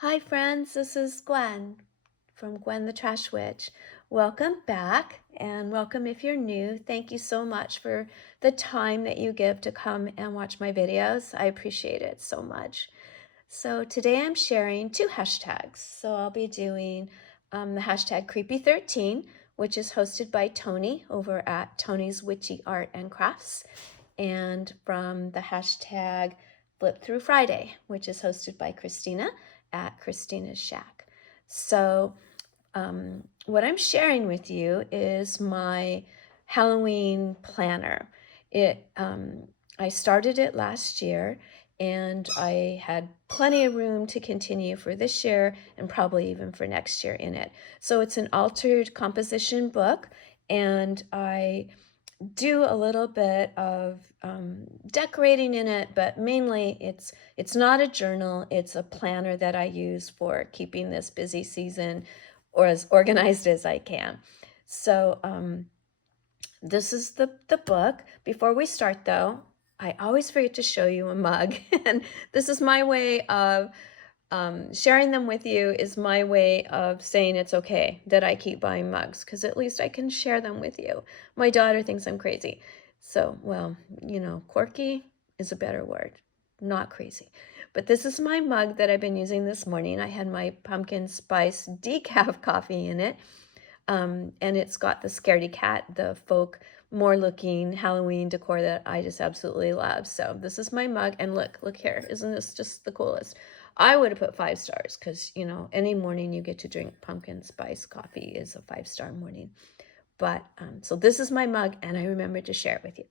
Hi friends, this is Gwen from Gwen the Trash Witch. Welcome back and welcome if you're new. Thank you so much for the time that you give to come and watch my videos. I appreciate it so much. So today I'm sharing two hashtags. So I'll be doing the hashtag Creepy13, which is hosted by Tony over at Tony's Witchy Art and Crafts, and from the hashtag Flip Through Friday, which is hosted by Christina at Christina's Shack. So what I'm sharing with you is my Halloween planner. I started it last year, and I had plenty of room to continue for this year and probably even for next year in it. So it's an altered composition book, and I do a little bit of decorating in it, but mainly it's not a journal. It's a planner that I use for keeping this busy season or as organized as I can. So this is the book. Before we start though, I always forget to show you a mug. And this is my way of sharing them with you, is my way of saying it's okay that I keep buying mugs, because at least I can share them with you. My daughter thinks I'm crazy. So, well, quirky is a better word, not crazy. But this is my mug that I've been using this morning. I had my pumpkin spice decaf coffee in it. And it's got the scaredy cat, the folk more looking Halloween decor that I just absolutely love. So this is my mug, and look here. Isn't this just the coolest? I would have put 5 stars because, any morning you get to drink pumpkin spice coffee is a 5-star morning. But so this is my mug, and I remembered to share it with you.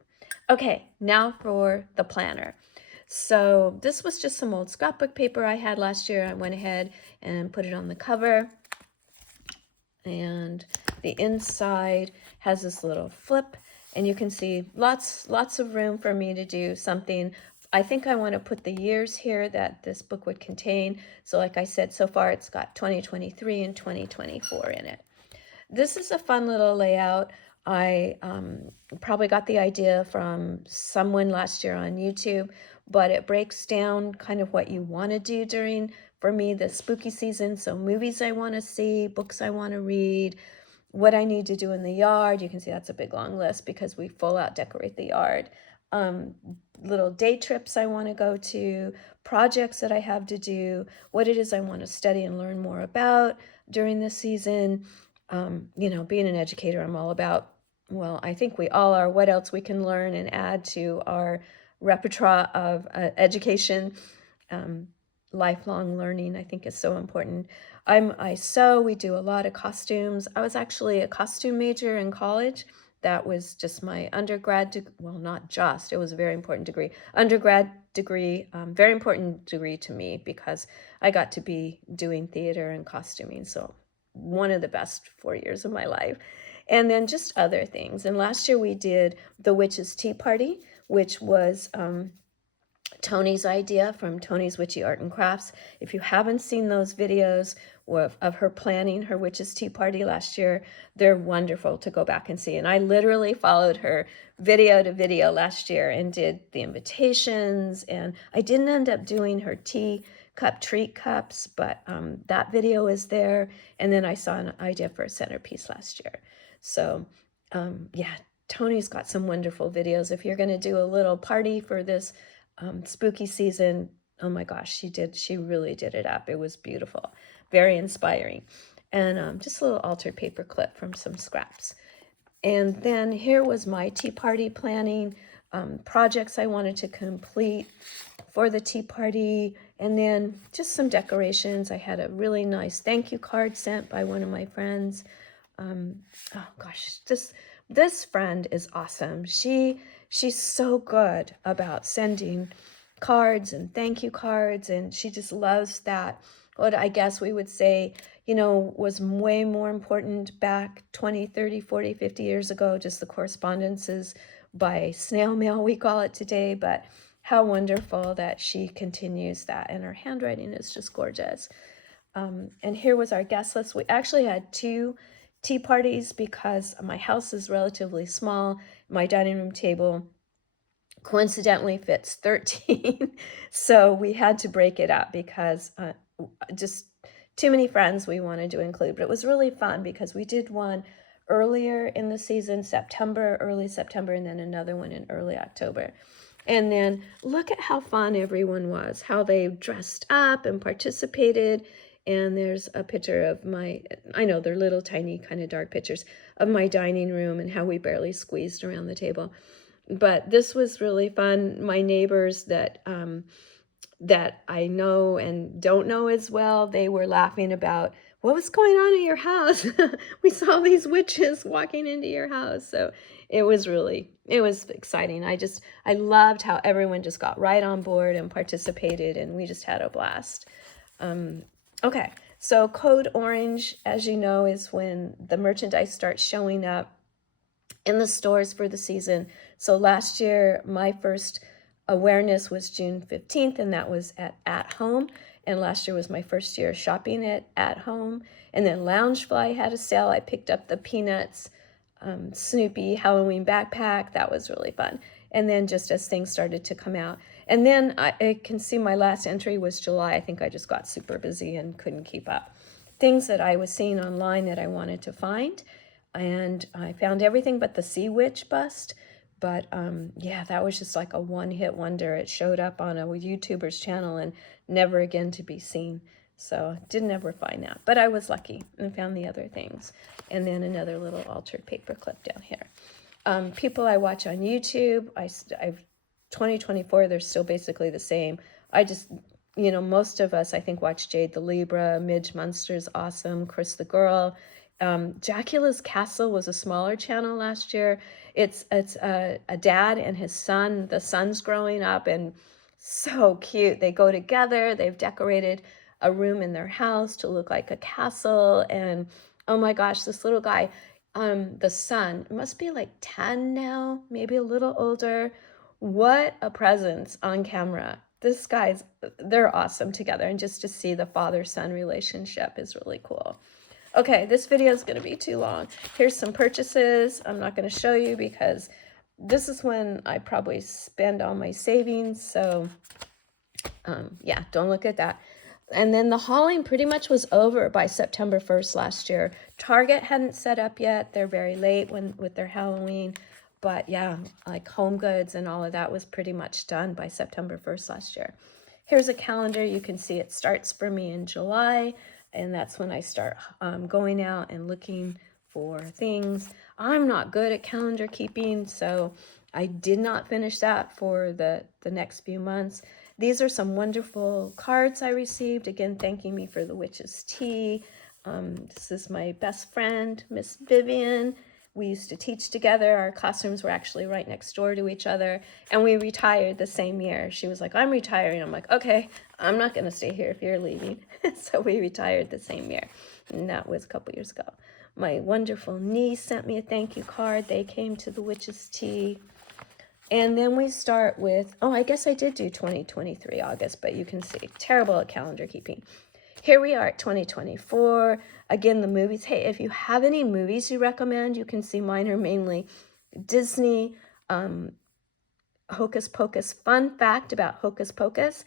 Okay, now for the planner. So this was just some old scrapbook paper I had last year. I went ahead and put it on the cover, and the inside has this little flip, and you can see lots of room for me to do something. I think I want to put the years here that this book would contain. So like I said, so far it's got 2023 and 2024 in it. This is a fun little layout. I probably got the idea from someone last year on YouTube, but it breaks down kind of what you want to do during, for me, the spooky season. So movies I want to see, books I want to read, what I need to do in the yard. You can see that's a big long list because we full out decorate the yard. Little day trips I want to go to, projects that I have to do, what it is I want to study and learn more about during this season. Being an educator, I'm all about, well, I think we all are, what else we can learn and add to our repertoire of education. Lifelong learning, I think, is so important. I sew. We do a lot of costumes. I was actually a costume major in college. That was just my undergrad well, not just, it was a very important degree. Undergrad degree, very important degree to me because I got to be doing theater and costuming. So one of the best 4 years of my life. And then just other things. And last year we did the Witch's Tea Party, which was Tony's idea from Tony's Witchy Art and Crafts. If you haven't seen those videos of her planning her Witch's Tea Party last year, they're wonderful to go back and see. And I literally followed her video to video last year and did the invitations. And I didn't end up doing her tea cup treat cups, but that video is there. And then I saw an idea for a centerpiece last year. So yeah, Tony's got some wonderful videos. If you're going to do a little party for this spooky season, oh my gosh, she really did it up. It was beautiful, very inspiring. And just a little altered paper clip from some scraps. And then here was my tea party planning, projects I wanted to complete for the tea party, and then just some decorations. I had a really nice thank you card sent by one of my friends. Oh gosh, this friend is awesome. She's so good about sending cards and thank you cards, and she just loves that. What I guess we would say, was way more important back 20, 30, 40, 50 years ago, just the correspondences by snail mail, we call it today. But how wonderful that she continues that, and her handwriting is just gorgeous. And here was our guest list. We actually had 2 tea parties because my house is relatively small. My dining room table coincidentally fits 13. So we had to break it up because just too many friends we wanted to include. But it was really fun because we did one earlier in the season, September, early September, and then another one in early October. And then look at how fun everyone was, how they dressed up and participated. And there's a picture of my, I know they're little tiny kind of dark pictures of my dining room and how we barely squeezed around the table. But this was really fun. My neighbors that that I know and don't know as well, they were laughing about what was going on in your house. We saw these witches walking into your house. So it was exciting. I loved how everyone just got right on board and participated, and we just had a blast. Okay, so Code Orange, as you know, is when the merchandise starts showing up in the stores for the season. So last year, my first awareness was June 15th, and that was at Home. And last year was my first year shopping at Home. And then Loungefly had a sale. I picked up the Peanuts Snoopy Halloween backpack. That was really fun. And then just as things started to come out. And then I can see my last entry was July. I think I just got super busy and couldn't keep up. Things that I was seeing online that I wanted to find. And I found everything but the Sea Witch bust. But yeah, that was just like a one-hit wonder. It showed up on a YouTuber's channel and never again to be seen. So didn't ever find that. But I was lucky and found the other things. And then another little altered paper clip down here. People I watch on YouTube, I've 2024, they're still basically the same. I just, most of us, I think, watch Jade the Libra, Midge Munster's awesome, Chris the Girl. Jacula's Castle was a smaller channel last year. It's a dad and his son. The son's growing up and so cute. They go together. They've decorated a room in their house to look like a castle. And oh my gosh, this little guy, the son must be like 10 now, maybe a little older. What a presence on camera. They're awesome together. And just to see the father-son relationship is really cool. Okay, this video is going to be too long. Here's some purchases. I'm not going to show you because this is when I probably spend all my savings. So yeah, don't look at that. And then the hauling pretty much was over by September 1st last year. Target hadn't set up yet. They're very late with their Halloween. But yeah, like Home Goods and all of that was pretty much done by September 1st last year. Here's a calendar. You can see it starts for me in July. And that's when I start going out and looking for things. I'm not good at calendar keeping, so I did not finish that for the next few months. These are some wonderful cards I received, again, thanking me for the witch's tea. This is my best friend, Miss Vivian. We used to teach together. Our classrooms were actually right next door to each other, and we retired the same year. She was like, I'm retiring. I'm like, okay, I'm not going to stay here if you're leaving. So we retired the same year, and that was a couple years ago. My wonderful niece sent me a thank you card. They came to the witch's tea. And then we start with, oh, I guess I did do 2023 August, but you can see, terrible at calendar keeping. Here we are at 2024. Again, the movies. Hey, if you have any movies you recommend, you can see mine are mainly Disney, Hocus Pocus. Fun fact about Hocus Pocus.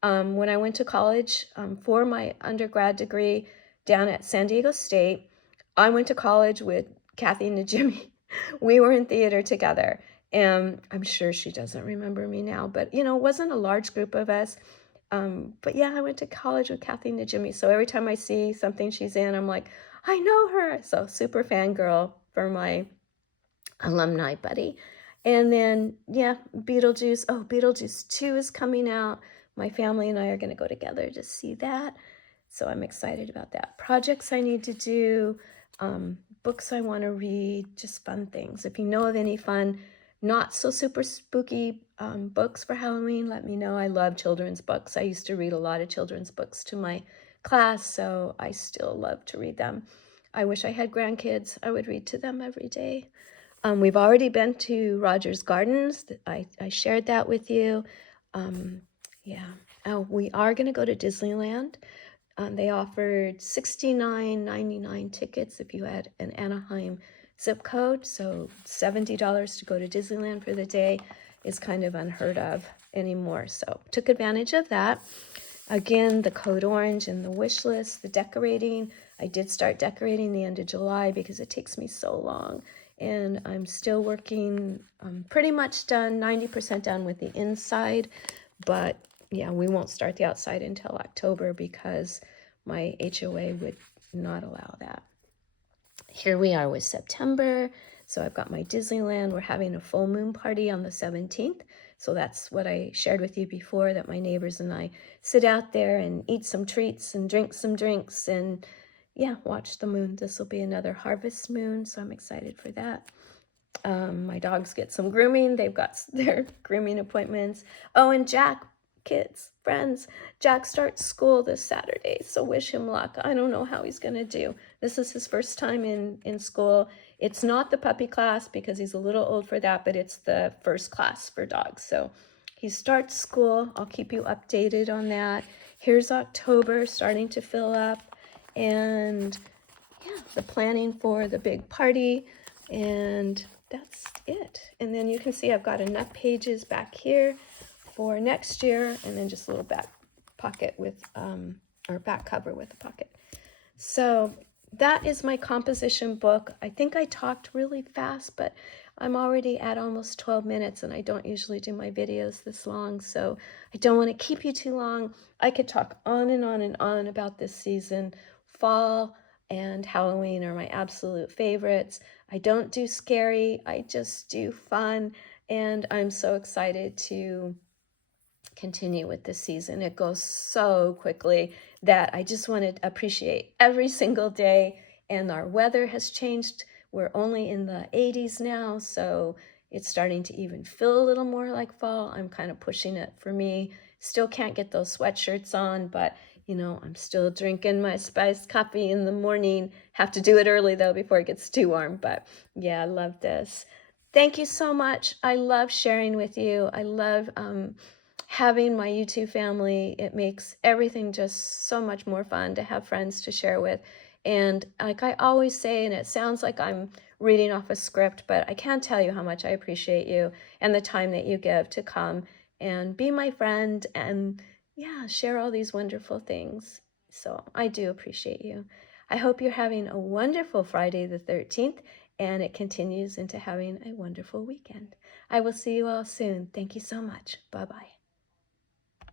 When I went to college for my undergrad degree down at San Diego State, I went to college with Kathy Najimy. We were in theater together. And I'm sure she doesn't remember me now, but, it wasn't a large group of us. But yeah, I went to college with Kathy Najimy. So every time I see something she's in, I'm like, I know her. So super fangirl for my alumni buddy. And then, yeah, Beetlejuice. Oh, Beetlejuice 2 is coming out. My family and I are going to go together to see that. So I'm excited about that. Projects I need to do, books I want to read, just fun things. If you know of any fun, not so super spooky books for Halloween, let me know. I love children's books. I used to read a lot of children's books to my class, so I still love to read them. I wish I had grandkids. I would read to them every day. We've already been to Rogers Gardens. I shared that with you. Yeah. Oh, we are going to go to Disneyland. They offered $69.99 tickets if you had an Anaheim zip code, so $70 to go to Disneyland for the day. is kind of unheard of anymore. So took advantage of that. Again, the Code Orange and the wish list, the decorating. I did start decorating the end of July because it takes me so long. And I'm still working, pretty much done, 90% done with the inside. But yeah, we won't start the outside until October because my HOA would not allow that. Here we are with September. So I've got my Disneyland. We're having a full moon party on the 17th. So that's what I shared with you before, that my neighbors and I sit out there and eat some treats and drink some drinks and yeah, watch the moon. This will be another harvest moon, so I'm excited for that. My dogs get some grooming. They've got their grooming appointments. Oh, and Jack, kids, friends, Jack starts school this Saturday, so wish him luck. I don't know how he's going to do. This is his first time in school. It's not the puppy class because he's a little old for that, but it's the first class for dogs. So he starts school. I'll keep you updated on that. Here's October starting to fill up, and yeah, the planning for the big party, and that's it. And then you can see I've got enough pages back here for next year, and then just a little back pocket with, or back cover with a pocket. So that is my composition book. I think I talked really fast, but I'm already at almost 12 minutes, and I don't usually do my videos this long, so I don't want to keep you too long. I could talk on and on and on about this season. Fall and Halloween are my absolute favorites. I don't do scary, I just do fun, and I'm so excited to continue with this season. It goes so quickly that I just want to appreciate every single day. And our weather has changed. We're only in the 80s now, so it's starting to even feel a little more like fall. I'm kind of pushing it for me. Still can't get those sweatshirts on, but you know, I'm still drinking my spiced coffee in the morning. Have to do it early though before it gets too warm. But yeah, I love this. Thank you so much. I love sharing with you. I love having my YouTube family. It makes everything just so much more fun to have friends to share with. And like I always say, and it sounds like I'm reading off a script, but I can't tell you how much I appreciate you and the time that you give to come and be my friend and yeah, share all these wonderful things. So I do appreciate you. I hope you're having a wonderful Friday the 13th, and it continues into having a wonderful weekend. I will see you all soon. Thank you so much. Bye-bye.